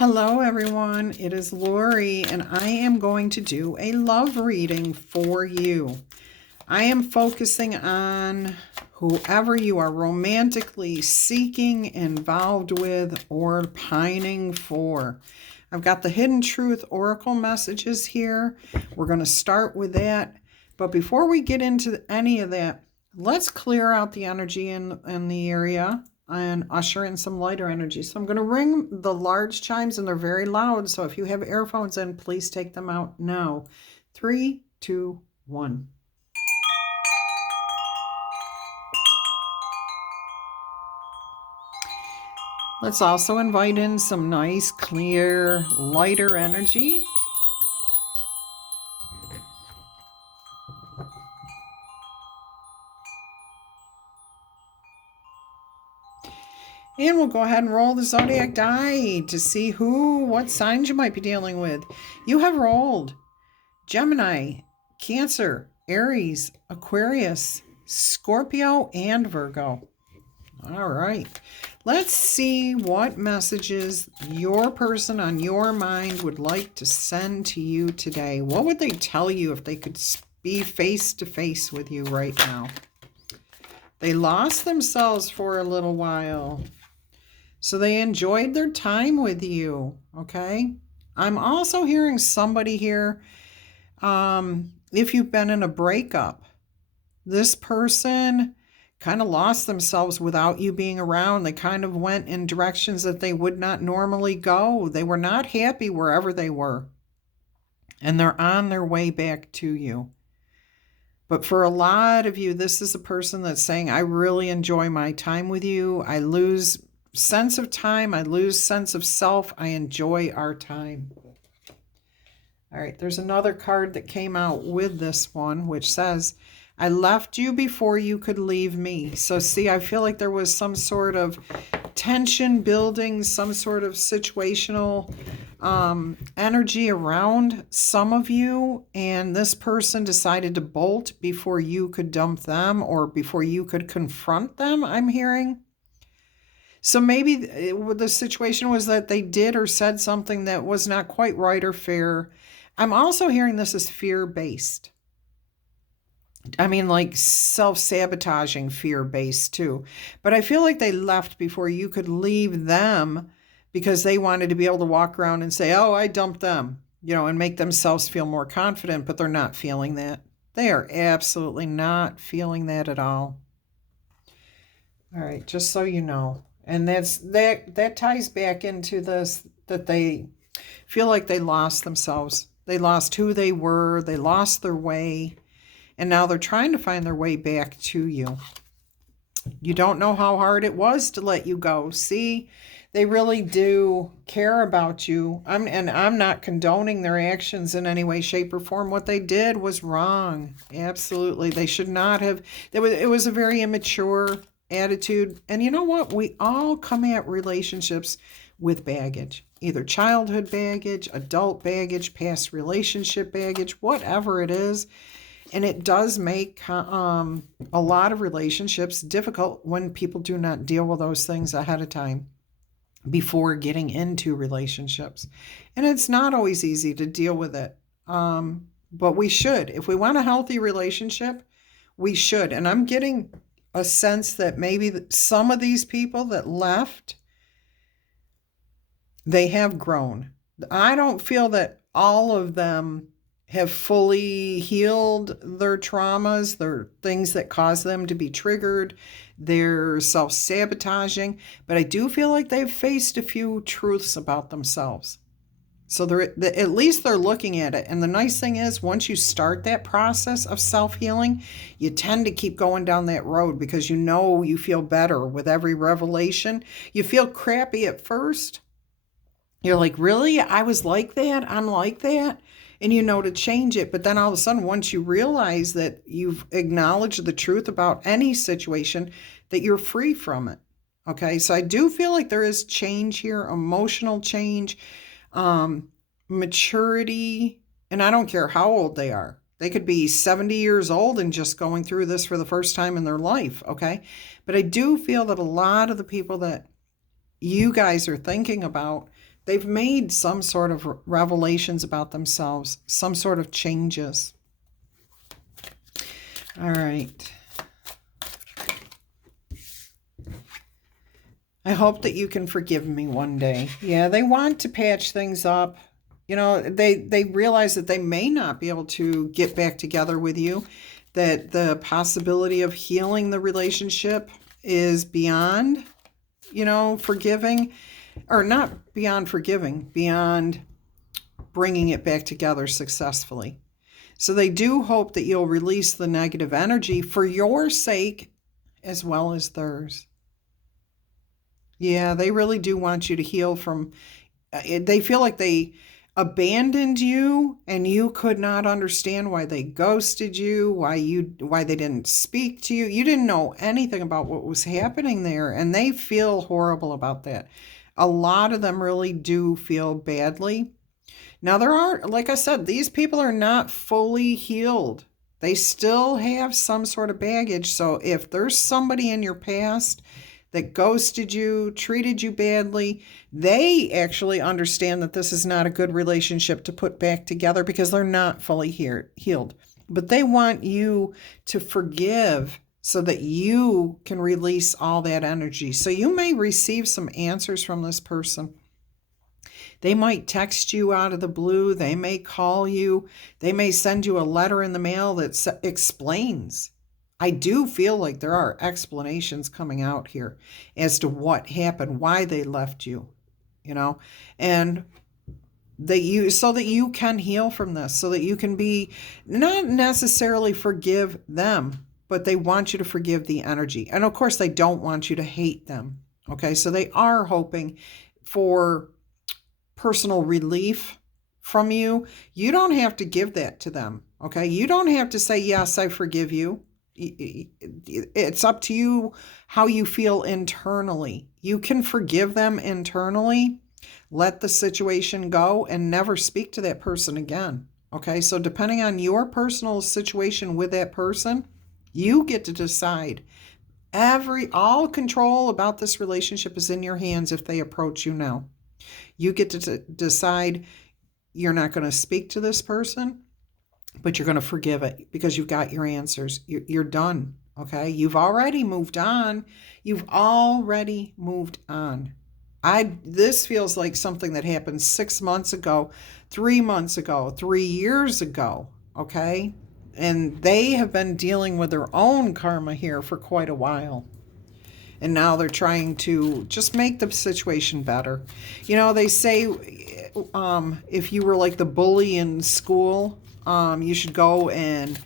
Hello everyone, it is Laurie and I am going to do a love reading for you. I am focusing on whoever you are romantically seeking, involved with, or pining for. I've got the Hidden Truth Oracle messages here. We're going to start with that. But before we get into any of that, let's clear out the energy in the area and usher in some lighter energy. So I'm going to ring the large chimes, and they're very loud. So if you have earphones in, please take them out now. 3, 2, 1. Let's also invite in some nice, clear, lighter energy. And we'll go ahead and roll the zodiac die to see what signs you might be dealing with. You have rolled Gemini, Cancer, Aries, Aquarius, Scorpio, and Virgo. All right. Let's see what messages your person on your mind would like to send to you today. What would they tell you if they could be face to face with you right now? They lost themselves for a little while, so they enjoyed their time with you, okay? I'm also hearing somebody here, if you've been in a breakup, this person kind of lost themselves without you being around. They kind of went in directions that they would not normally go. They were not happy wherever they were, and they're on their way back to you. But for a lot of you, this is a person that's saying, I really enjoy my time with you. I lose sense of time. I lose sense of self. I enjoy our time. All right, there's another card that came out with this one, which says, I left you before you could leave me. So see, I feel like there was some sort of tension building, some sort of situational energy around some of you, and this person decided to bolt before you could dump them or before you could confront them, I'm hearing. So maybe the situation was that they did or said something that was not quite right or fair. I'm also hearing this is fear-based. I mean, like self-sabotaging fear-based too. But I feel like they left before you could leave them because they wanted to be able to walk around and say, oh, I dumped them, and make themselves feel more confident, but they're not feeling that. They are absolutely not feeling that at all. All right, just so you know. And that ties back into this, that they feel like they lost themselves. They lost who they were. They lost their way. And now they're trying to find their way back to you. You don't know how hard it was to let you go. See, they really do care about you. I'm not condoning their actions in any way, shape, or form. What they did was wrong. Absolutely. They should not have. It was a very immature attitude. And you know what? We all come at relationships with baggage, either childhood baggage, adult baggage, past relationship baggage, whatever it is. And it does make a lot of relationships difficult when people do not deal with those things ahead of time before getting into relationships. And it's not always easy to deal with it. But we should. If we want a healthy relationship, we should. And I'm getting a sense that maybe some of these people that left, they have grown. I don't feel that all of them have fully healed their traumas, their things that cause them to be triggered, their self-sabotaging, but I do feel like they've faced a few truths about themselves. So at least they're looking at it. And the nice thing is, once you start that process of self-healing, you tend to keep going down that road because you feel better with every revelation. You feel crappy at first. You're like, really? I was like that? I'm like that? And to change it. But then all of a sudden, once you realize that you've acknowledged the truth about any situation, that you're free from it. Okay, so I do feel like there is change here, emotional change, maturity, and I don't care how old they are. They could be 70 years old and just going through this for the first time in their life, okay? But I do feel that a lot of the people that you guys are thinking about They've made some sort of revelations about themselves, some sort of changes. All right. I hope that you can forgive me one day. Yeah, they want to patch things up. You know, they realize that they may not be able to get back together with you, that the possibility of healing the relationship is beyond, forgiving, or not beyond forgiving, beyond bringing it back together successfully. So they do hope that you'll release the negative energy for your sake as well as theirs. Yeah, they really do want you to heal from, they feel like they abandoned you and you could not understand why they ghosted you, why they didn't speak to you. You didn't know anything about what was happening there, and they feel horrible about that. A lot of them really do feel badly. Now there are, like I said, these people are not fully healed. They still have some sort of baggage. So if there's somebody in your past that ghosted you, treated you badly, they actually understand that this is not a good relationship to put back together because they're not fully healed. But they want you to forgive so that you can release all that energy. So you may receive some answers from this person. They might text you out of the blue. They may call you. They may send you a letter in the mail that explains. I do feel like there are explanations coming out here as to what happened, why they left you, and so that you can heal from this, so that you can be not necessarily forgive them, but they want you to forgive the energy. And of course, they don't want you to hate them. Okay, so they are hoping for personal relief from you. You don't have to give that to them. Okay, you don't have to say, yes, I forgive you. It's up to you how you feel internally. You can forgive them internally, let the situation go, and never speak to that person again. Okay, so depending on your personal situation with that person, you get to decide. All control about this relationship is in your hands if they approach you now. You get to decide you're not going to speak to this person, but you're going to forgive it because you've got your answers. You're done, okay? You've already moved on. This feels like something that happened 6 months ago, 3 months ago, 3 years ago, okay? And they have been dealing with their own karma here for quite a while. And now they're trying to just make the situation better. They say if you were like the bully in school, you should go and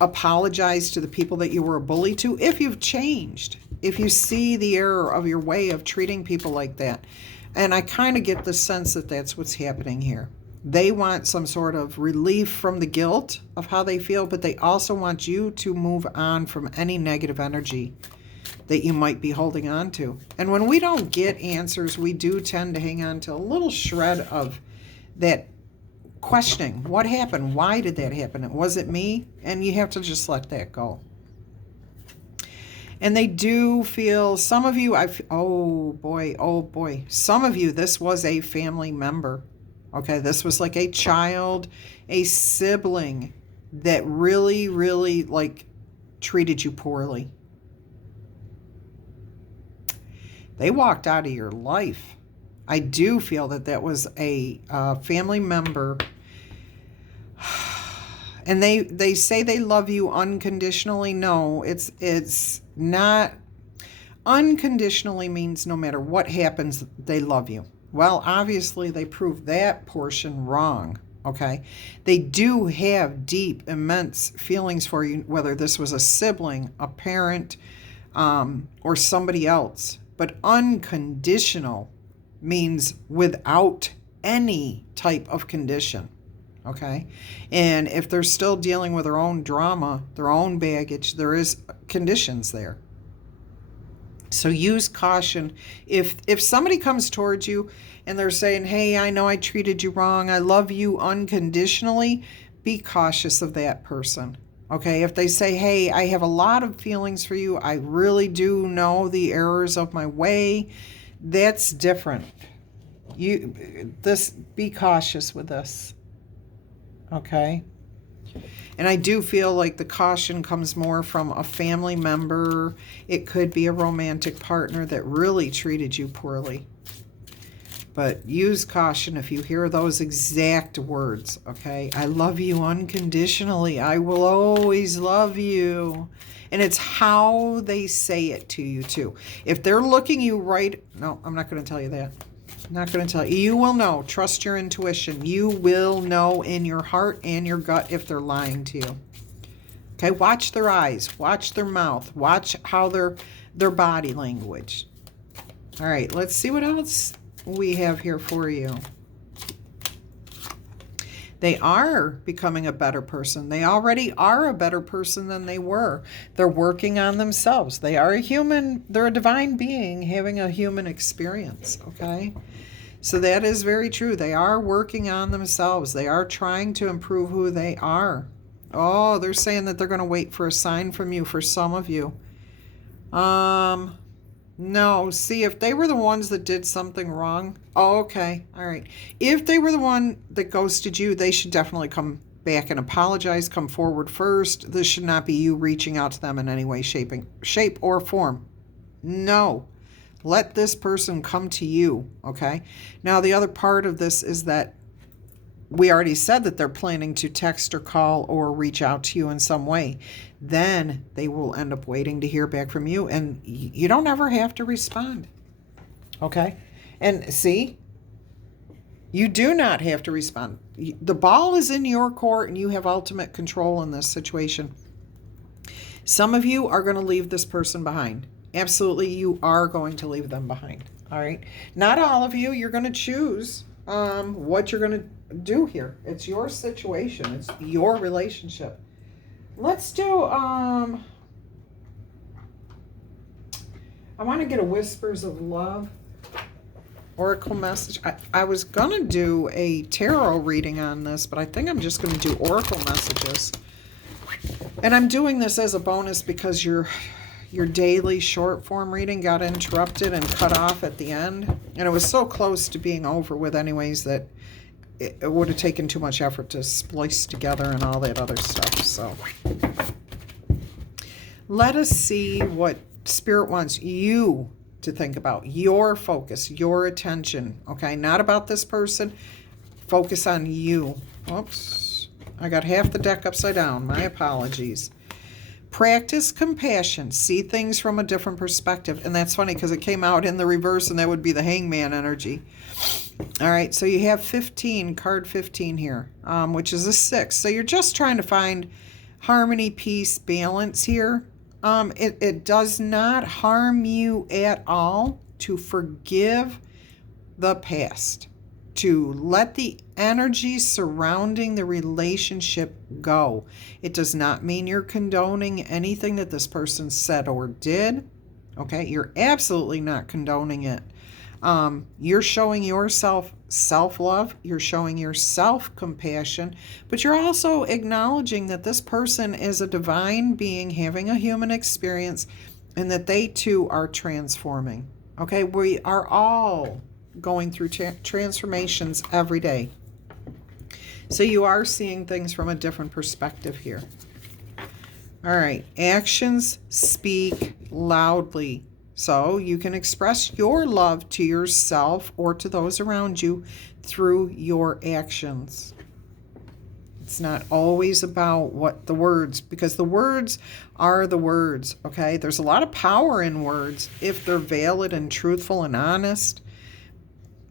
apologize to the people that you were a bully to if you've changed, if you see the error of your way of treating people like that. And I kind of get the sense that that's what's happening here. They want some sort of relief from the guilt of how they feel, but they also want you to move on from any negative energy that you might be holding on to. And when we don't get answers, we do tend to hang on to a little shred of that questioning. What happened? Why did that happen? Was it me? And you have to just let that go. And they do feel, some of you, oh boy, some of you, this was a family member. Okay, this was like a child, a sibling that really, really treated you poorly. They walked out of your life. I do feel that was a family member. And they say they love you unconditionally. No, it's not. Unconditionally means no matter what happens, they love you. Well, obviously they proved that portion wrong. Okay, they do have deep, immense feelings for you, whether this was a sibling, a parent, or somebody else. But unconditional means without any type of condition, okay? And if they're still dealing with their own drama, their own baggage, there is conditions there. So use caution. If somebody comes towards you and they're saying, hey, I know I treated you wrong, I love you unconditionally, be cautious of that person. Okay, if they say, hey, I have a lot of feelings for you, I really do know the errors of my way, that's different. Be cautious with this. Okay? And I do feel like the caution comes more from a family member. It could be a romantic partner that really treated you poorly. But use caution if you hear those exact words, okay? I love you unconditionally. I will always love you. And it's how they say it to you, too. If they're looking you right... No, I'm not going to tell you that. I'm not going to tell you. You will know. Trust your intuition. You will know in your heart and your gut if they're lying to you. Okay, watch their eyes. Watch their mouth. Watch how their body language. All right, let's see what else we have here for you. They are becoming a better person. They already are a better person than they were. They're working on themselves. They are a human. They're a divine being having a human experience, okay? So that is very true. They are working on themselves. They are trying to improve who they are. Oh, they're saying that they're going to wait for a sign from you for some of you. No, see, if they were the ones that did something wrong, oh, okay, all right. If they were the one that ghosted you, they should definitely come back and apologize, come forward first. This should not be you reaching out to them in any way, shape, or form. No, let this person come to you, okay? Now, the other part of this is that we already said that they're planning to text or call or reach out to you in some way. Then they will end up waiting to hear back from you, and you don't ever have to respond. Okay? And see, you do not have to respond. The ball is in your court, and you have ultimate control in this situation. Some of you are going to leave this person behind. Absolutely, you are going to leave them behind. All right? Not all of you. You're going to choose what you're going to do here. It's your situation. It's your relationship. Let's do I want to get a Whispers of Love oracle message. I was gonna do a tarot reading on this, but I think I'm just gonna do oracle messages. And I'm doing this as a bonus because your daily short form reading got interrupted and cut off at the end, and it was so close to being over with anyways that it would have taken too much effort to splice together and all that other stuff. So let us see what Spirit wants you to think about. Your focus, your attention, okay? Not about this person. Focus on you. Oops. I got half the deck upside down. My apologies. Practice compassion. See things from a different perspective. And that's funny because it came out in the reverse, and that would be the Hangman energy. All right, so you have 15, card 15 here, which is a 6. So you're just trying to find harmony, peace, balance here. It does not harm you at all to forgive the past, to let the energy surrounding the relationship go. It does not mean you're condoning anything that this person said or did. Okay, you're absolutely not condoning it. You're showing yourself self-love, you're showing yourself compassion, but you're also acknowledging that this person is a divine being having a human experience and that they too are transforming. Okay, we are all going through transformations every day. So you are seeing things from a different perspective here. All right, actions speak loudly. So you can express your love to yourself or to those around you through your actions. It's not always about what the words, because the words are the words, okay? There's a lot of power in words if they're valid and truthful and honest,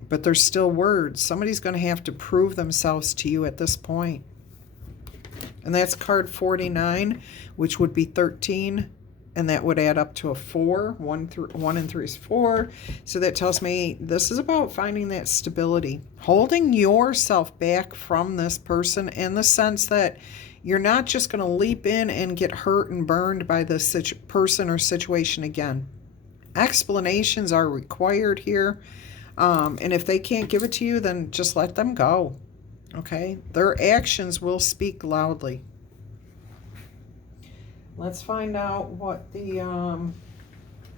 but they're still words. Somebody's going to have to prove themselves to you at this point. And that's card 49, which would be 13. And that would add up to a 4. 1 and 3 is 4. So that tells me this is about finding that stability. Holding yourself back from this person in the sense that you're not just going to leap in and get hurt and burned by this person or situation again. Explanations are required here. And if they can't give it to you, then just let them go. Okay? Their actions will speak loudly. Let's find out what the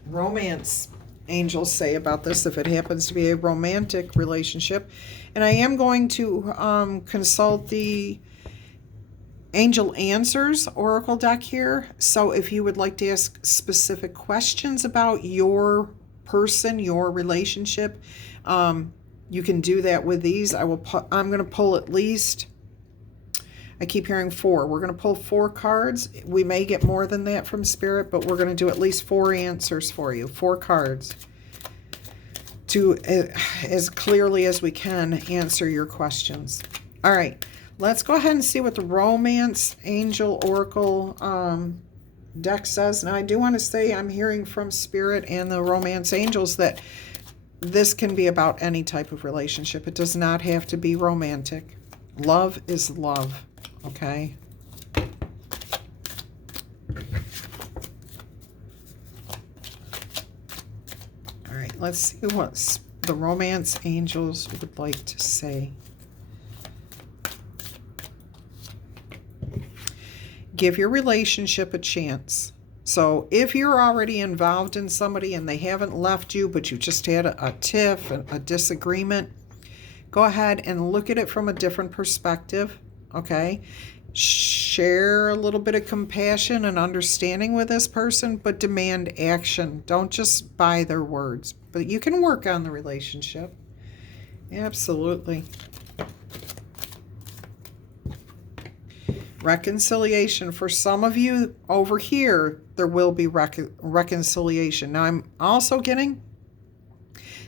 romance angels say about this if it happens to be a romantic relationship. And I am going to consult the Angel Answers Oracle deck here. So if you would like to ask specific questions about your person, your relationship, you can do that with these. I'm going to pull at least, I keep hearing 4. We're going to pull 4 cards. We may get more than that from Spirit, but we're going to do at least 4 answers for you, 4 cards, to as clearly as we can answer your questions. All right, let's go ahead and see what the Romance Angel Oracle deck says. Now, I do want to say I'm hearing from Spirit and the Romance Angels that this can be about any type of relationship. It does not have to be romantic. Love is love, okay? All right, let's see what the Romance Angels would like to say. Give your relationship a chance. So if you're already involved in somebody and they haven't left you, but you just had a tiff, a disagreement, go ahead and look at it from a different perspective, okay? Share a little bit of compassion and understanding with this person, but demand action. Don't just buy their words, but you can work on the relationship. Absolutely. Reconciliation. For some of you over here, there will be reconciliation. Now, I'm also getting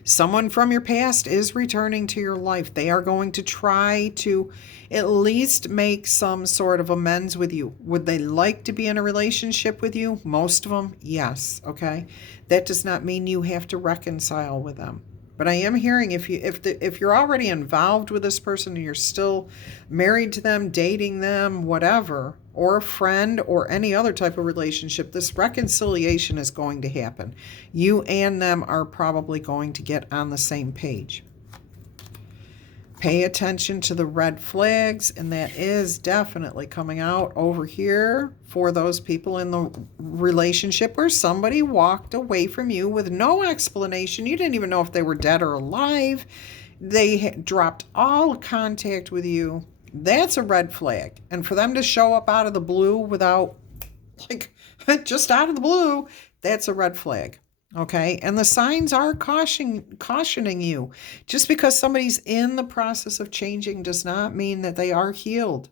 someone from your past is returning to your life. They are going to try to at least make some sort of amends with you. Would they like to be in a relationship with you? Most of them, yes. Okay. That does not mean you have to reconcile with them. But I am hearing if you're already involved with this person and you're still married to them, dating them, whatever, or a friend or any other type of relationship, this reconciliation is going to happen. You and them are probably going to get on the same page. Pay attention to the red flags, and that is definitely coming out over here for those people in the relationship where somebody walked away from you with no explanation. You didn't even know if they were dead or alive. They dropped all contact with you. That's a red flag. And for them to show up out of the blue without, like, just out of the blue, that's a red flag. Okay, and the signs are cautioning you. Just because somebody's in the process of changing does not mean that they are healed.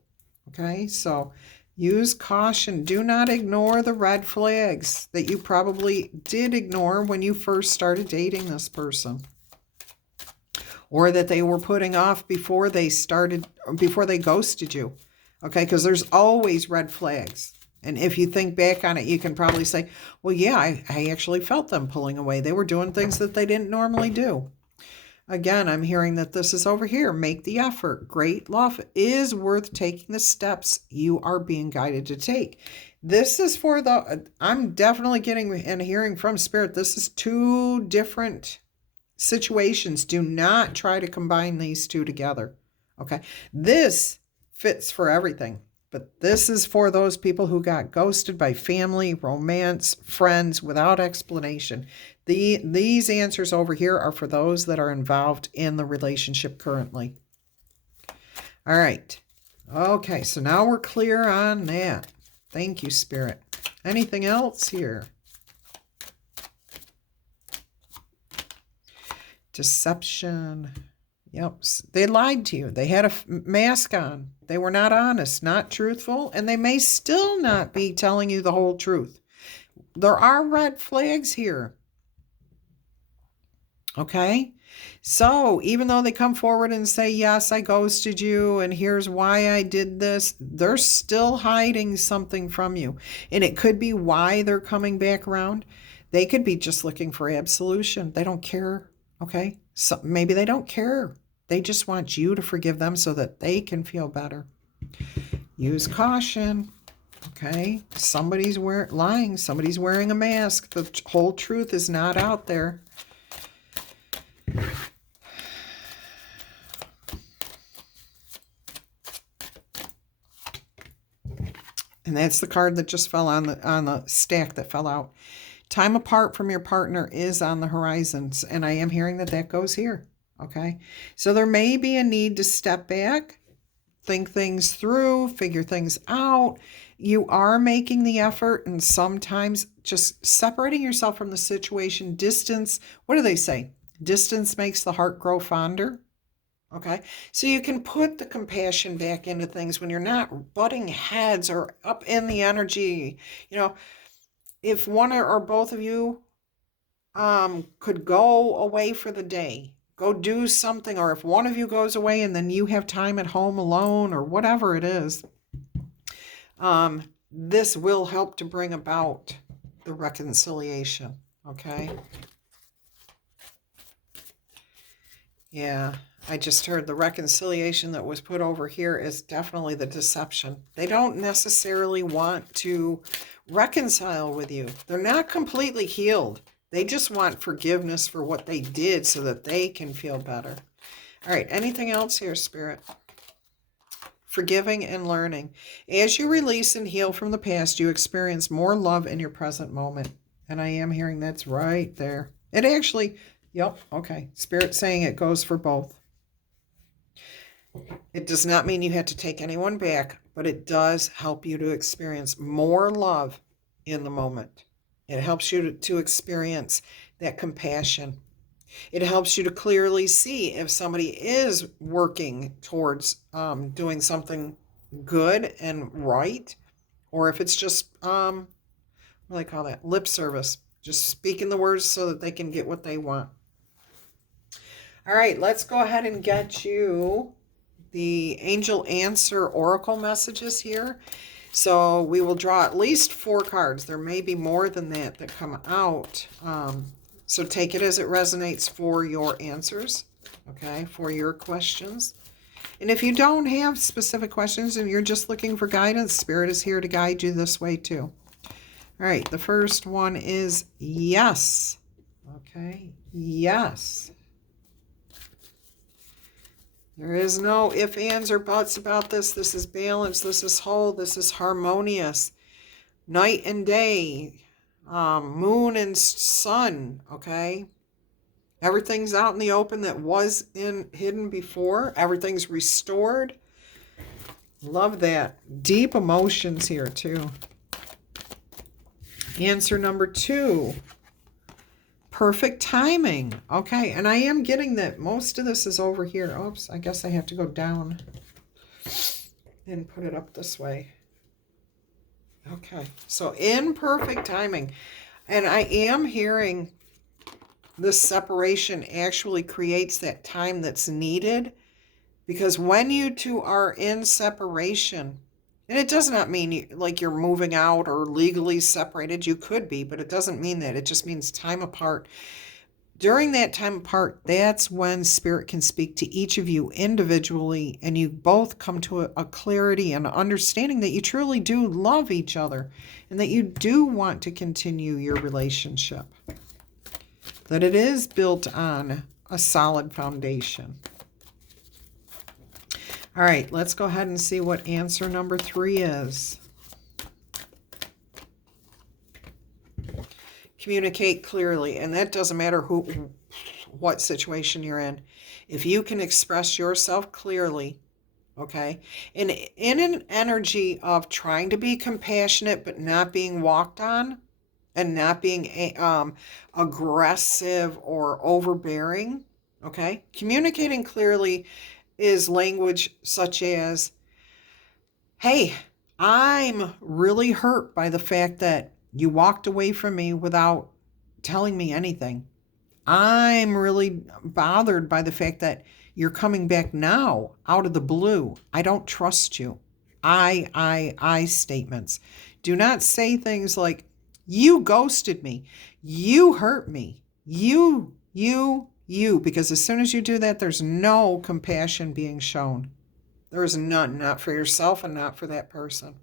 Okay, so use caution. Do not ignore the red flags that you probably did ignore when you first started dating this person, or that they were putting off before they ghosted you. Okay, because there's always red flags. And if you think back on it, you can probably say, well, yeah, I actually felt them pulling away. They were doing things that they didn't normally do. Again, I'm hearing that this is over here. Make the effort. Great love is worth taking the steps you are being guided to take. This is for I'm definitely getting and hearing from Spirit, this is 2 different situations. Do not try to combine these 2 together. Okay. This fits for everything. But this is for those people who got ghosted by family, romance, friends without explanation. These answers over here are for those that are involved in the relationship currently. All right. Okay, so now we're clear on that. Thank you, Spirit. Anything else here? Deception. Yep, they lied to you. They had a mask on. They were not honest, not truthful, and they may still not be telling you the whole truth. There are red flags here. Okay? So even though they come forward and say, yes, I ghosted you, and here's why I did this, they're still hiding something from you. And it could be why they're coming back around. They could be just looking for absolution. They don't care. Okay? So maybe they don't care. They just want you to forgive them so that they can feel better. Use caution. Okay? Somebody's lying. Somebody's wearing a mask. The whole truth is not out there. And that's the card that just fell on the stack that fell out. Time apart from your partner is on the horizons, and I am hearing that that goes here. Okay. So there may be a need to step back, think things through, figure things out. You are making the effort, and sometimes just separating yourself from the situation, distance, what do they say? Distance makes the heart grow fonder. Okay. So you can put the compassion back into things when you're not butting heads or up in the energy. You know, if one or both of you could go away for the day, go do something, or if one of you goes away and then you have time at home alone or whatever it is, this will help to bring about the reconciliation. Okay. Yeah, I just heard the reconciliation that was put over here is definitely the deception. They don't necessarily want to reconcile with you. They're not completely healed. They just want forgiveness for what they did so that they can feel better. All right, anything else here, Spirit? Forgiving and learning. As you release and heal from the past, you experience more love in your present moment. And I am hearing that's right there. It actually, yep, okay. Spirit saying it goes for both. It does not mean you have to take anyone back, but it does help you to experience more love in the moment. It helps you to experience that compassion. It helps you to clearly see if somebody is working towards doing something good and right, or if it's just, what do they call that? Lip service. Just speaking the words so that they can get what they want. All right, let's go ahead and get you the angel answer oracle messages here. So we will draw at least 4 cards. There may be more than that come out. So take it as it resonates for your answers, okay, for your questions. And if you don't have specific questions and you're just looking for guidance, Spirit is here to guide you this way too. All right, the first one is yes. Okay, yes. There is no ifs, ands, or buts about this. This is balance. This is whole. This is harmonious. Night and day. Moon and sun. Okay. Everything's out in the open that was hidden before. Everything's restored. Love that. Deep emotions here too. Answer number 2. Perfect timing. Okay, and I am getting that most of this is over here. Oops, I guess I have to go down and put it up this way. Okay, so in perfect timing. And I am hearing this separation actually creates that time that's needed, because when you two are in separation, and it does not mean like you're moving out or legally separated. You could be, but it doesn't mean that. It just means time apart. During that time apart, that's when Spirit can speak to each of you individually, and you both come to a clarity and understanding that you truly do love each other and that you do want to continue your relationship, that it is built on a solid foundation. All right, let's go ahead and see what answer number 3 is. Communicate clearly, and that doesn't matter what situation you're in. If you can express yourself clearly, okay, and in an energy of trying to be compassionate but not being walked on and not being aggressive or overbearing, okay, communicating clearly is language such as, hey, I'm really hurt by the fact that you walked away from me without telling me anything. I'm really bothered by the fact that you're coming back now out of the blue. I don't trust you. I statements. Do not say things like, you ghosted me. You hurt me. You, because as soon as you do that, there's no compassion being shown. There is none, not for yourself and not for that person.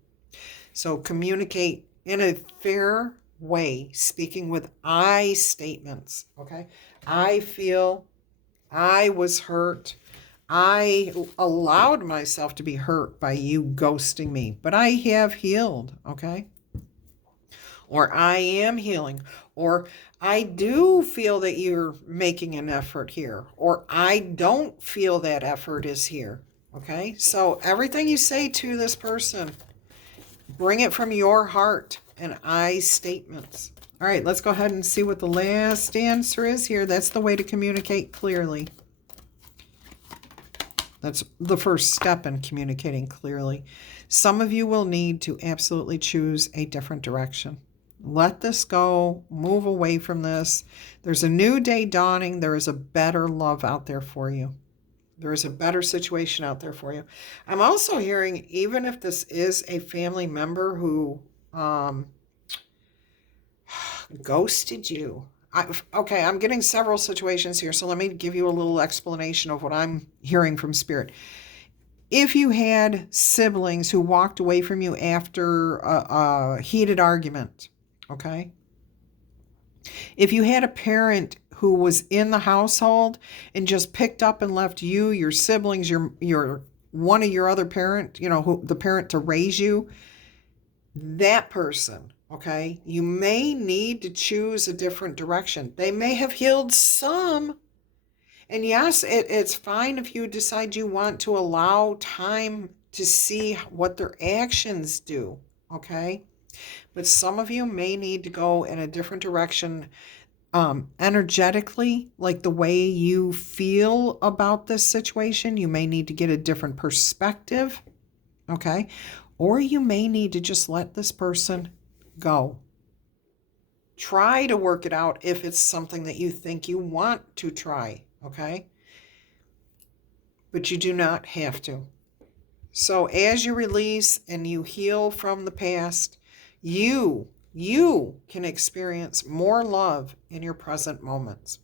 So communicate in a fair way, speaking with I statements, okay? I feel, I was hurt. I allowed myself to be hurt by you ghosting me, but I have healed, okay? or I am healing, or I do feel that you're making an effort here, or I don't feel that effort is here. Okay? So everything you say to this person, bring it from your heart and I statements. All right, let's go ahead and see what the last answer is here. That's the way to communicate clearly. That's the first step in communicating clearly. Some of you will need to absolutely choose a different direction. Let this go. Move away from this. There's a new day dawning. There is a better love out there for you. There is a better situation out there for you. I'm also hearing, even if this is a family member who ghosted you. Okay, I'm getting several situations here, so let me give you a little explanation of what I'm hearing from Spirit. If you had siblings who walked away from you after a heated argument, okay? If you had a parent who was in the household and just picked up and left you, your siblings, your one of your other parent, the parent to raise you, that person, okay, you may need to choose a different direction. They may have healed some. And yes, it's fine if you decide you want to allow time to see what their actions do, okay? But some of you may need to go in a different direction energetically, like the way you feel about this situation. You may need to get a different perspective, okay? Or you may need to just let this person go. Try to work it out if it's something that you think you want to try, okay? But you do not have to. So as you release and you heal from the past, you can experience more love in your present moments.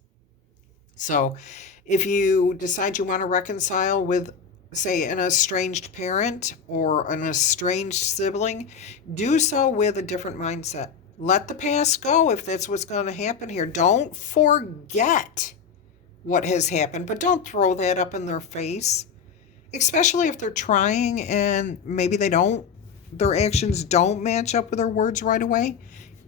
So if you decide you want to reconcile with, say, an estranged parent or an estranged sibling, do so with a different mindset. Let the past go if that's what's going to happen here. Don't forget what has happened, but don't throw that up in their face, especially if they're trying and maybe their actions don't match up with their words right away.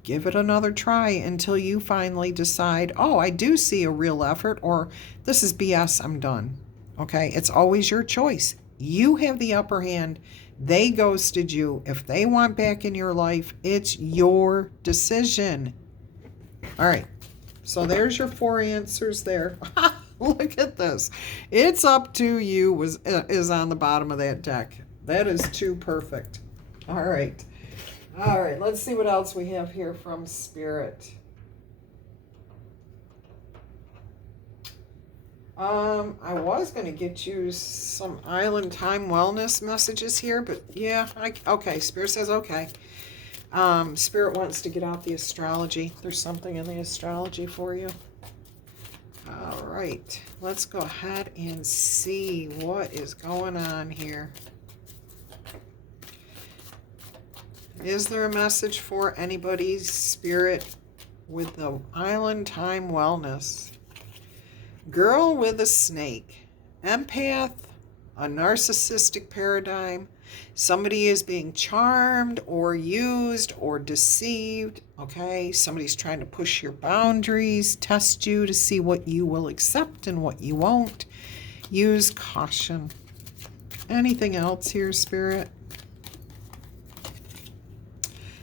Give it another try until you finally decide, oh, I do see a real effort, or this is BS, I'm done. Okay, it's always your choice. You have the upper hand. They ghosted you. If they want back in your life, it's your decision. All right, so there's your 4 answers there. Look at this. It's up to you is on the bottom of that deck. That is too perfect. All right, let's see what else we have here from Spirit. I was going to get you some Island Time Wellness messages here, but yeah, okay, Spirit says okay. Spirit wants to get out the astrology. There's something in the astrology for you. All right, let's go ahead and see what is going on here. Is there a message for anybody's Spirit with the Island Time Wellness? Girl with a snake, empath, a narcissistic paradigm, somebody is being charmed or used or deceived, okay? Somebody's trying to push your boundaries, test you to see what you will accept and what you won't. Use caution. Anything else here, Spirit?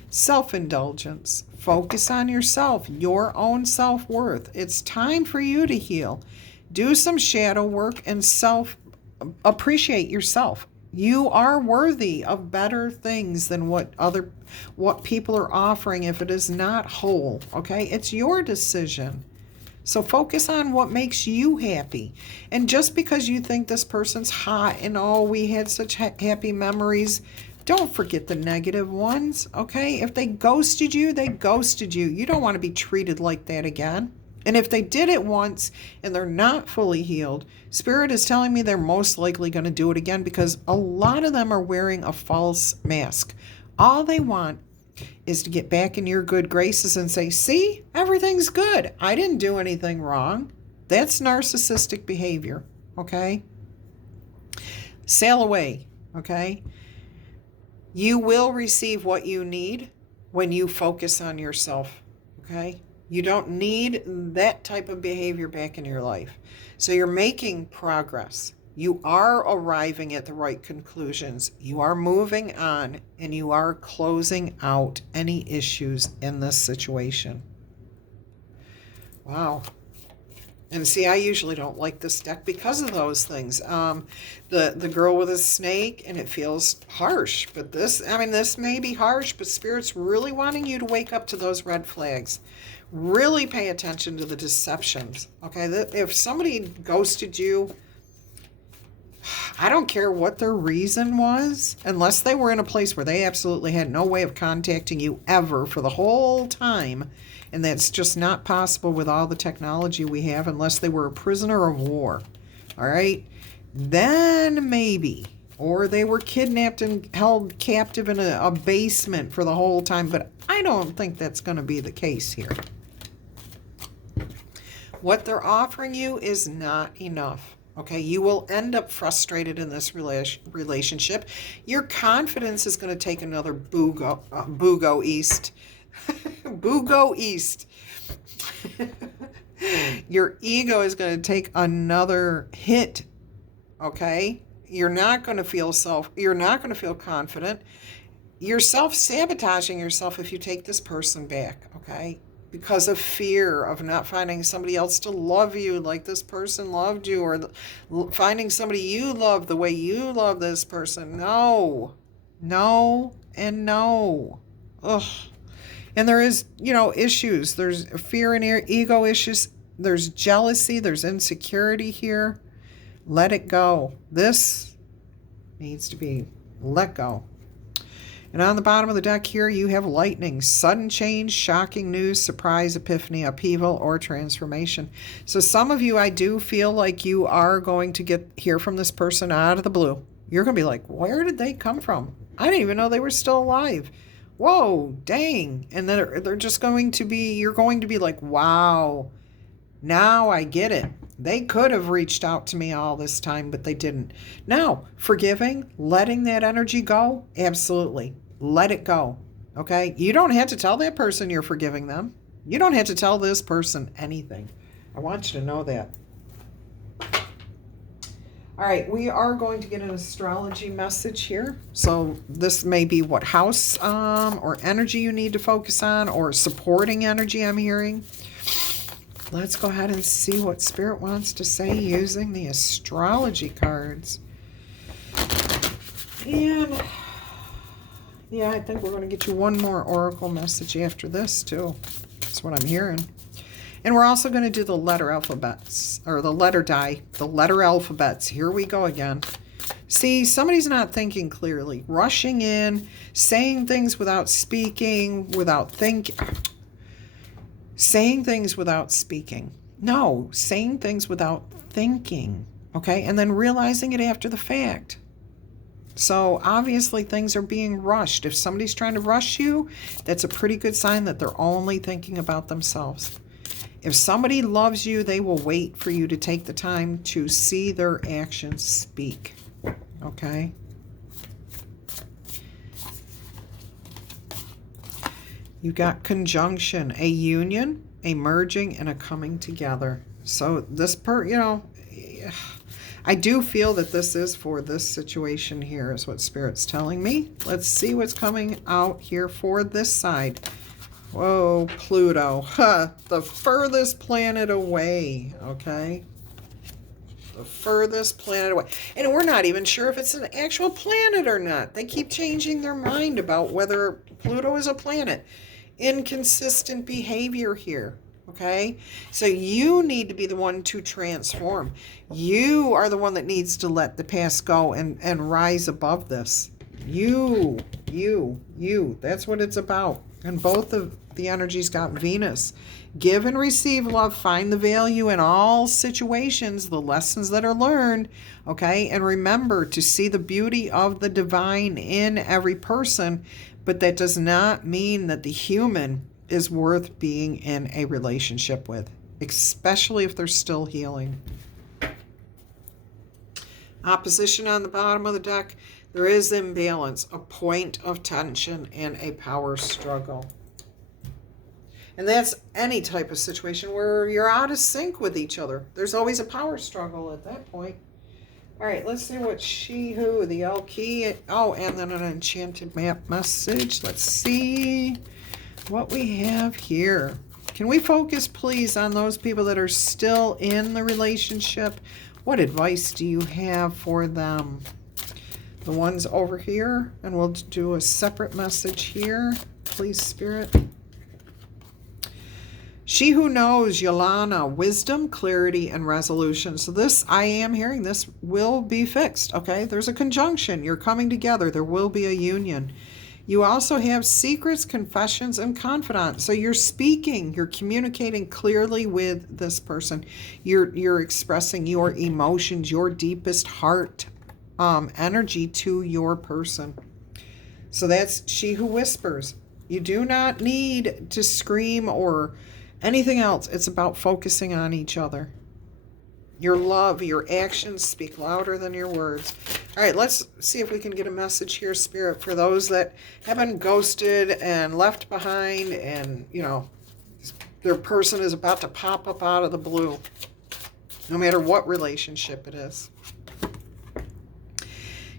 Self-indulgence. Focus on yourself, your own self-worth. It's time for you to heal. Do some shadow work and appreciate yourself. You are worthy of better things than what people are offering if it is not whole, okay? It's your decision. So focus on what makes you happy. And just because you think this person's hot and oh, we had such happy memories, don't forget the negative ones, okay? If they ghosted you, they ghosted you. You don't want to be treated like that again. And if they did it once and they're not fully healed, Spirit is telling me they're most likely going to do it again because a lot of them are wearing a false mask. All they want is to get back in your good graces and say, see, everything's good. I didn't do anything wrong. That's narcissistic behavior, okay? Sail away, okay? You will receive what you need. when you focus on yourself, okay? You don't need that type of behavior back in your life. So you're making progress. You are arriving at the right conclusions. You are moving on, and you are closing out any issues in this situation. Wow. And see, I usually don't like this deck because of those things. The girl with a snake, and it feels harsh. But this, I mean, this may be harsh, but Spirit's really wanting you to wake up to those red flags. Really pay attention to the deceptions. Okay, if somebody ghosted you, I don't care what their reason was, unless they were in a place where they absolutely had no way of contacting you ever for the whole time. And that's just not possible with all the technology we have unless they were a prisoner of war. All right? Then maybe. Or they were kidnapped and held captive in a basement for the whole time. But I don't think that's going to be the case here. What they're offering you is not enough. Okay? You will end up frustrated in this relationship. Your confidence is going to take another boogo east. Boo-go east. Your ego is going to take another hit. Okay? You're not going to feel confident. You're self-sabotaging yourself if you take this person back, okay? Because of fear of not finding somebody else to love you like this person loved you, or finding somebody you love the way you love this person. No. No and no. Ugh. And there is, issues. There's fear and ego issues. There's jealousy. There's insecurity here. Let it go. This needs to be let go. And on the bottom of the deck here, you have lightning, sudden change, shocking news, surprise, epiphany, upheaval, or transformation. So some of you, I do feel like you are going to hear from this person out of the blue. You're going to be like, where did they come from? I didn't even know they were still alive. Whoa, dang. And then they're just going to be, you're going to be like, wow, now I get it. They could have reached out to me all this time, but they didn't. Now, forgiving, letting that energy go, absolutely. Let it go, okay? You don't have to tell that person you're forgiving them. You don't have to tell this person anything. I want you to know that. All right, we are going to get an astrology message here. So this may be what house or energy you need to focus on, or supporting energy I'm hearing. Let's go ahead and see what Spirit wants to say using the astrology cards. And yeah, I think we're going to get you one more oracle message after this too. That's what I'm hearing. And we're also going to do the letter alphabets, or the letter die, the letter alphabets. Here we go again. See, somebody's not thinking clearly, rushing in, saying things without speaking, saying things without speaking. No, saying things without thinking, okay? And then realizing it after the fact. So obviously things are being rushed. If somebody's trying to rush you, that's a pretty good sign that they're only thinking about themselves. If somebody loves you, they will wait for you to take the time to see their actions speak. Okay? You got conjunction, a union, a merging, and a coming together. So this I do feel that this is for this situation here, is what Spirit's telling me. Let's see what's coming out here for this side. Whoa, Pluto. The furthest planet away, okay? The furthest planet away. And we're not even sure if it's an actual planet or not. They keep changing their mind about whether Pluto is a planet. Inconsistent behavior here, okay? So you need to be the one to transform. You are the one that needs to let the past go and rise above this. You. That's what it's about. And both of the energies got Venus. Give and receive love. Find the value in all situations, the lessons that are learned, okay? And remember to see the beauty of the divine in every person, but that does not mean that the human is worth being in a relationship with, especially if they're still healing. Opposition on the bottom of the deck. There is imbalance, a point of tension, and a power struggle. And that's any type of situation where you're out of sync with each other. There's always a power struggle at that point. All right, let's see what she, who, the L key. Oh, and then an enchanted map message. Let's see what we have here. Can we focus, please, on those people that are still in the relationship? What advice do you have for them? The ones over here, and we'll do a separate message here. Please, Spirit. She who knows, Yolana, wisdom, clarity, and resolution. So this, I am hearing this will be fixed, okay? There's a conjunction. You're coming together. There will be a union. You also have secrets, confessions, and confidants. So you're speaking, you're communicating clearly with this person. You're expressing your emotions, your deepest heart energy to your person. So that's she who whispers. You do not need to scream or anything else. It's about focusing on each other. Your love, your actions speak louder than your words. All right, let's see if we can get a message here, Spirit, for those that have been ghosted and left behind and, you know, their person is about to pop up out of the blue, no matter what relationship it is.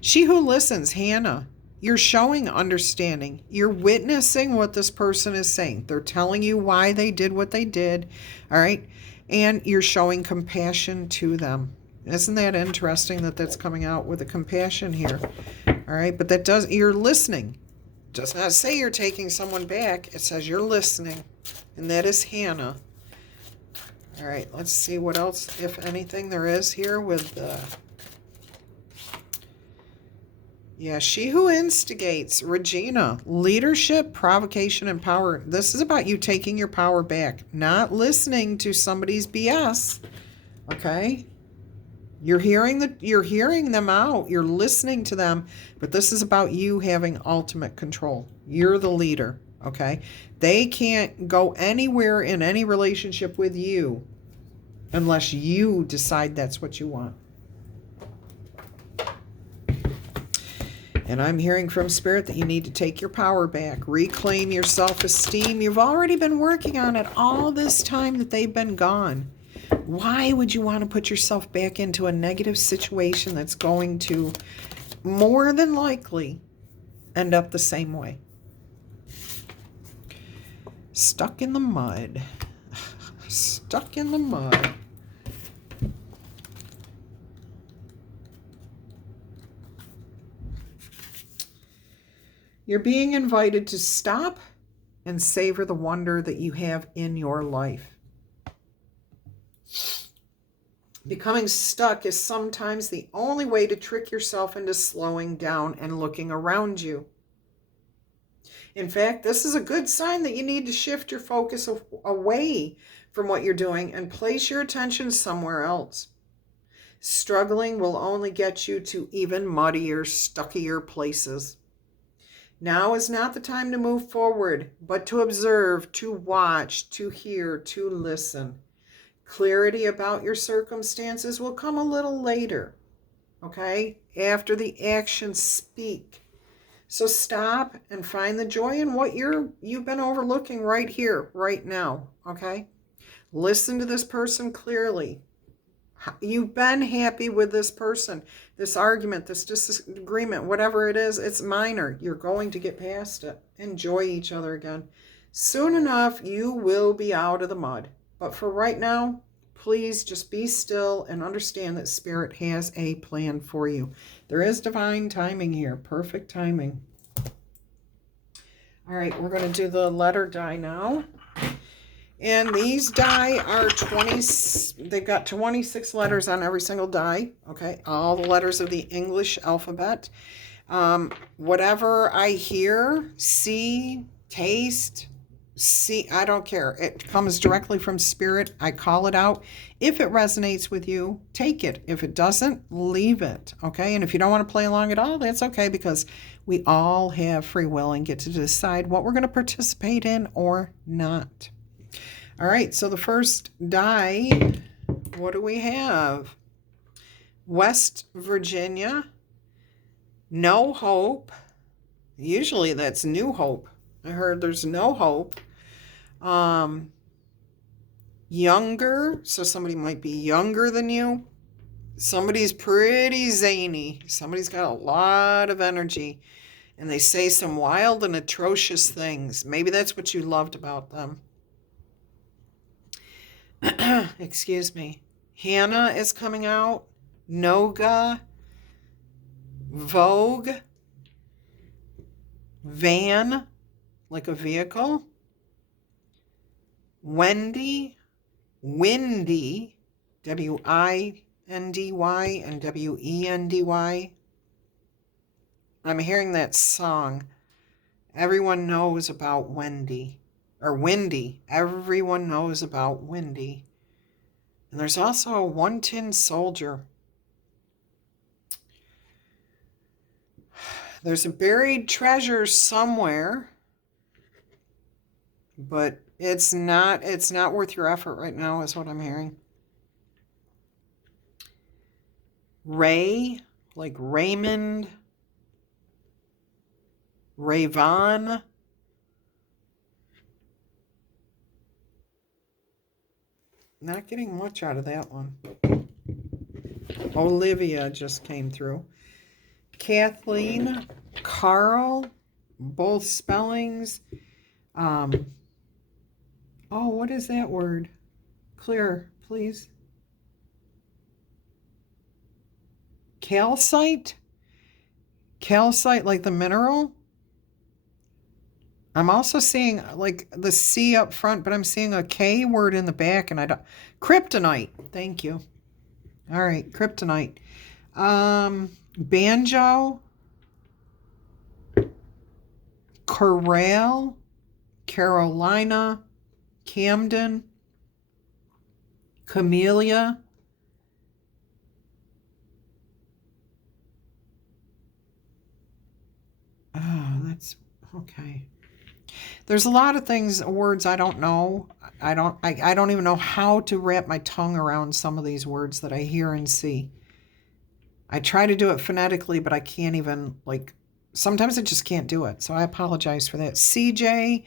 She who listens, Hannah, you're showing understanding. You're witnessing what this person is saying. They're telling you why they did what they did, all right? And you're showing compassion to them. Isn't that interesting that that's coming out with a compassion here? All right, but that does, you're listening. It does not say you're taking someone back. It says you're listening, and that is Hannah. All right, let's see what else, if anything, there is here with the... Yeah, she who instigates, Regina, leadership, provocation, and power. This is about you taking your power back, not listening to somebody's BS. Okay? You're hearing them out. You're listening to them, but this is about you having ultimate control. You're the leader, okay? They can't go anywhere in any relationship with you unless you decide that's what you want. And I'm hearing from Spirit that you need to take your power back, reclaim your self-esteem. You've already been working on it all this time that they've been gone. Why would you want to put yourself back into a negative situation that's going to more than likely end up the same way? Stuck in the mud. Stuck in the mud. You're being invited to stop and savor the wonder that you have in your life. Becoming stuck is sometimes the only way to trick yourself into slowing down and looking around you. In fact, this is a good sign that you need to shift your focus away from what you're doing and place your attention somewhere else. Struggling will only get you to even muddier, stuckier places. Now is not the time to move forward, but to observe, to watch, to hear, to listen. Clarity about your circumstances will come a little later, okay? After the actions speak. So stop and find the joy in what you've been overlooking right here, right now, okay? Listen to this person clearly. You've been happy with this person, this argument, this disagreement, whatever it is, it's minor. You're going to get past it. Enjoy each other again. Soon enough, you will be out of the mud. But for right now, please just be still and understand that Spirit has a plan for you. There is divine timing here, perfect timing. All right, we're going to do the letter die now. And these die are 20, they've got 26 letters on every single die, okay? All the letters of the English alphabet. Whatever I hear, see, taste, I don't care. It comes directly from Spirit. I call it out. If it resonates with you, take it. If it doesn't, leave it, okay? And if you don't want to play along at all, that's okay, because we all have free will and get to decide what we're going to participate in or not. All right, so the first die, what do we have? West Virginia, No hope. Usually that's new hope. I heard there's no hope. Younger, so somebody might be younger than you. Somebody's pretty zany. Somebody's got a lot of energy, and they say some wild and atrocious things. Maybe that's what you loved about them. Excuse me. Hannah is coming out. Noga. Vogue. Van, like a vehicle. Wendy. Windy. Windy and Wendy. I'm hearing that song. Everyone knows about Wendy. Or Windy. Everyone knows about Windy. And there's also a one-tin soldier. There's a buried treasure somewhere, but it's not worth your effort right now, is what I'm hearing. Ray, like Raymond, Rayvon. Not getting much out of that one. Olivia just came through. Kathleen, Carl, both spellings. Oh, what is that word? Clear, please. Calcite? Calcite, like the mineral? I'm also seeing like the C up front, but I'm seeing a K word in the back, and I don't. Kryptonite. Thank you. All right, kryptonite. Banjo. Corral. Carolina. Camden. Camellia. Oh, that's okay. There's a lot of things, words I don't know. I don't even know how to wrap my tongue around some of these words that I hear and see. I try to do it phonetically, but I can't even, like, sometimes I just can't do it. So I apologize for that. CJ,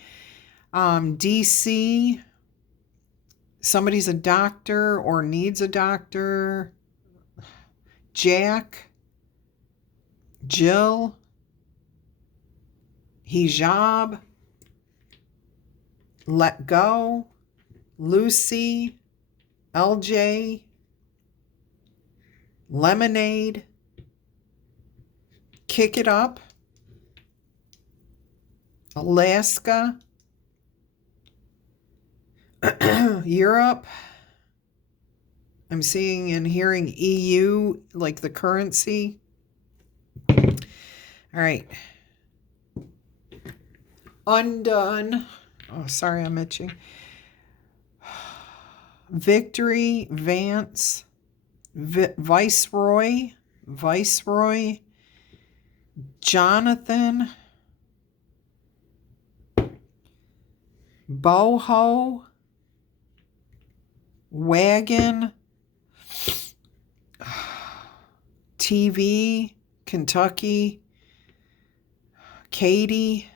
DC, somebody's a doctor or needs a doctor. Jack, Jill, hijab, let go, Lucy, LJ, lemonade, kick it up, Alaska, Europe. I'm seeing and hearing EU, like the currency. All right. Undone. Oh, sorry, I'm itching. Victory, Vance, Viceroy, Jonathan, Boho, Wagon, TV, Kentucky, Katie,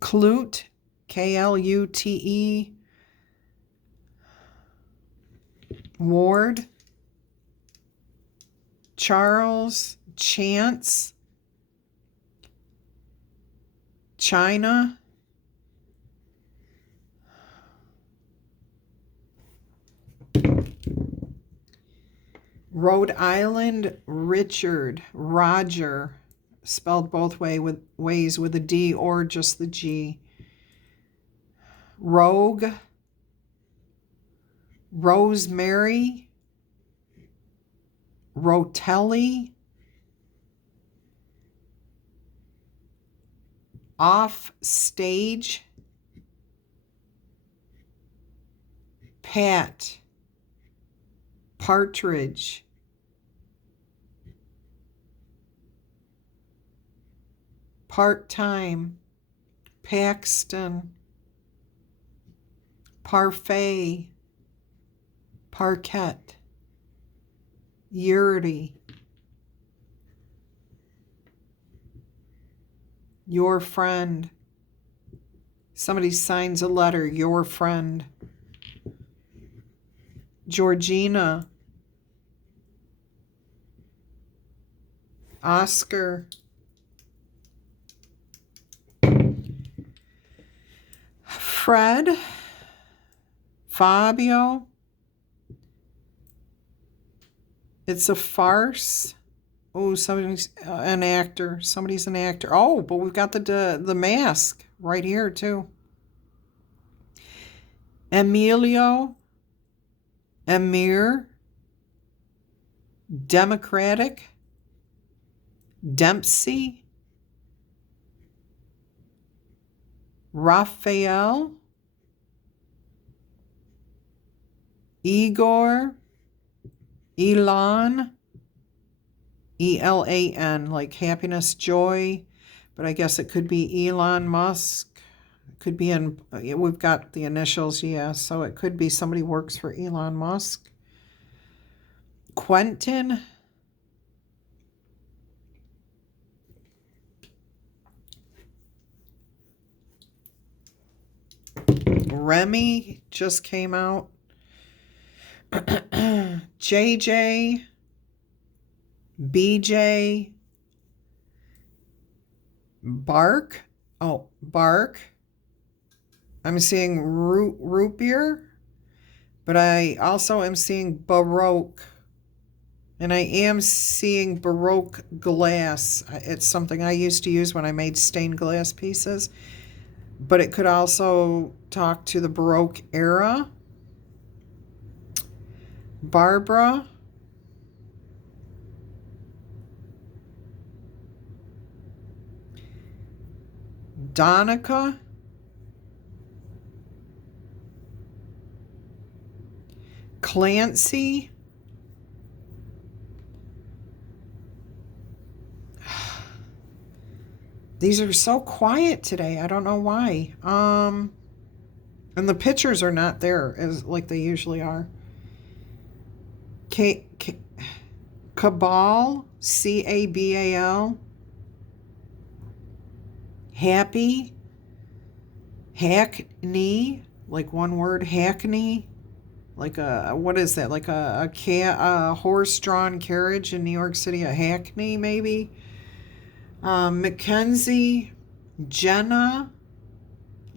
Klute, Klute, Ward, Charles, Chance, China, Rhode Island, Richard, Roger, spelled both ways with a D or just the G. Rogue, Rosemary, Rotelli, off stage, Pat, Partridge, part-time, Paxton, parfait, parquet, Yuri, Your friend. Somebody signs a letter. Your friend. Georgina. Oscar. Fred. Fabio. It's a farce. Oh, somebody's an actor. Somebody's an actor. Oh, but we've got the mask right here too. Emilio. Emir. Democratic. Dempsey. Raphael. Igor. Elon. ELAN, like happiness, joy, but I guess it could be Elon Musk. It could be we've got the initials, yeah, so it could be somebody works for Elon Musk. Quentin. Remy just came out. JJ. BJ. Bark. Oh, Bark. I'm seeing root beer, but I also am seeing Baroque. And I am seeing Baroque glass. It's something I used to use when I made stained glass pieces. But it could also talk to the Baroque era. Barbara. Donica. Clancy. These are so quiet today. I don't know why. And the pictures are not there as like they usually are. Cabal. Cabal. Happy. Hackney. Like one word. Hackney. Like what is that? Like a horse-drawn carriage in New York City. A hackney, maybe. Mackenzie. Jenna.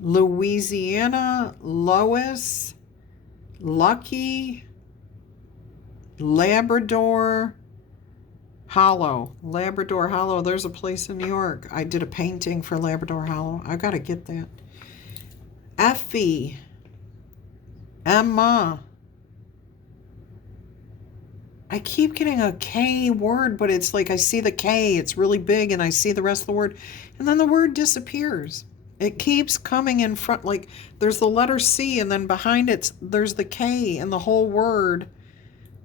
Louisiana. Lois. Lucky. Labrador Hollow. Labrador Hollow. There's a place in New York. I did a painting for Labrador Hollow. I've got to get that. Effie. Emma. I keep getting a K word, but it's like I see the K. It's really big, and I see the rest of the word, and then the word disappears. It keeps coming in front. Like there's the letter C, and then behind it, there's the K and the whole word.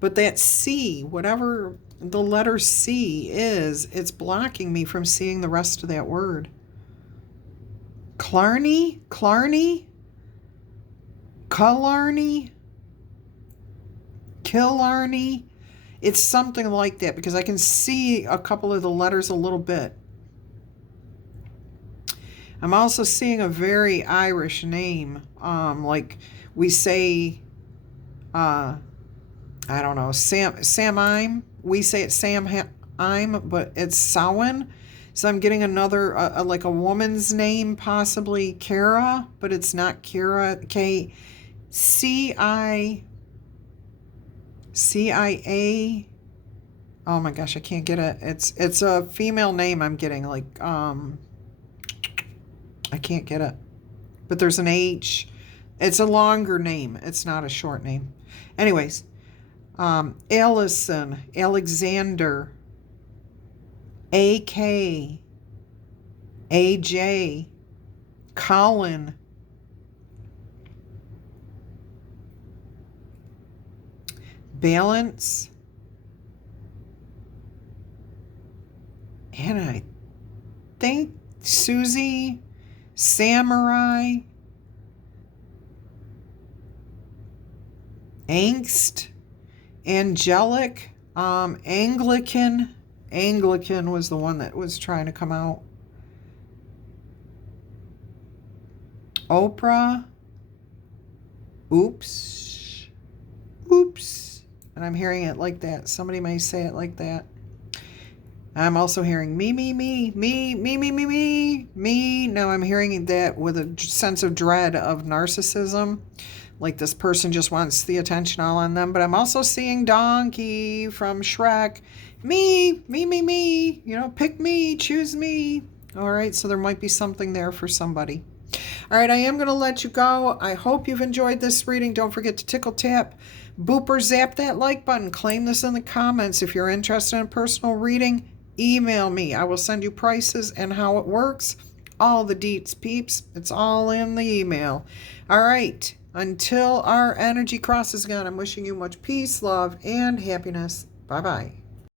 But that C, whatever the letter C is, it's blocking me from seeing the rest of that word. Clarney? Killarney? It's something like that because I can see a couple of the letters a little bit. I'm also seeing a very Irish name. Like we say, I don't know, Samhain. We say it's Samhain, but it's Samhain. So I'm getting another, like a woman's name, possibly Kara, but it's not Kara. CIA. Oh my gosh, I can't get it. It's a female name I'm getting. Like I can't get it. But there's an H. It's a longer name. It's not a short name. Anyways. Allison, Alexander, AK, AJ, Colin, Balance, and I think Susie, Samurai, Angst, Angelic, Anglican was the one that was trying to come out. Oprah. Oops. Oops. And I'm hearing it like that. Somebody may say it like that. I'm also hearing me, me, me, me, me, me, me, me, me. No, I'm hearing that with a sense of dread of narcissism. Like this person just wants the attention all on them. But I'm also seeing Donkey from Shrek. Me, me, me, me. You know, pick me, choose me. All right, so there might be something there for somebody. All right, I am going to let you go. I hope you've enjoyed this reading. Don't forget to tickle, tap, boop, or zap that like button. Claim this in the comments. If you're interested in a personal reading, email me. I will send you prices and how it works. All the deets, peeps. It's all in the email. All right. Until our energy crosses again, I'm wishing you much peace, love, and happiness. Bye-bye.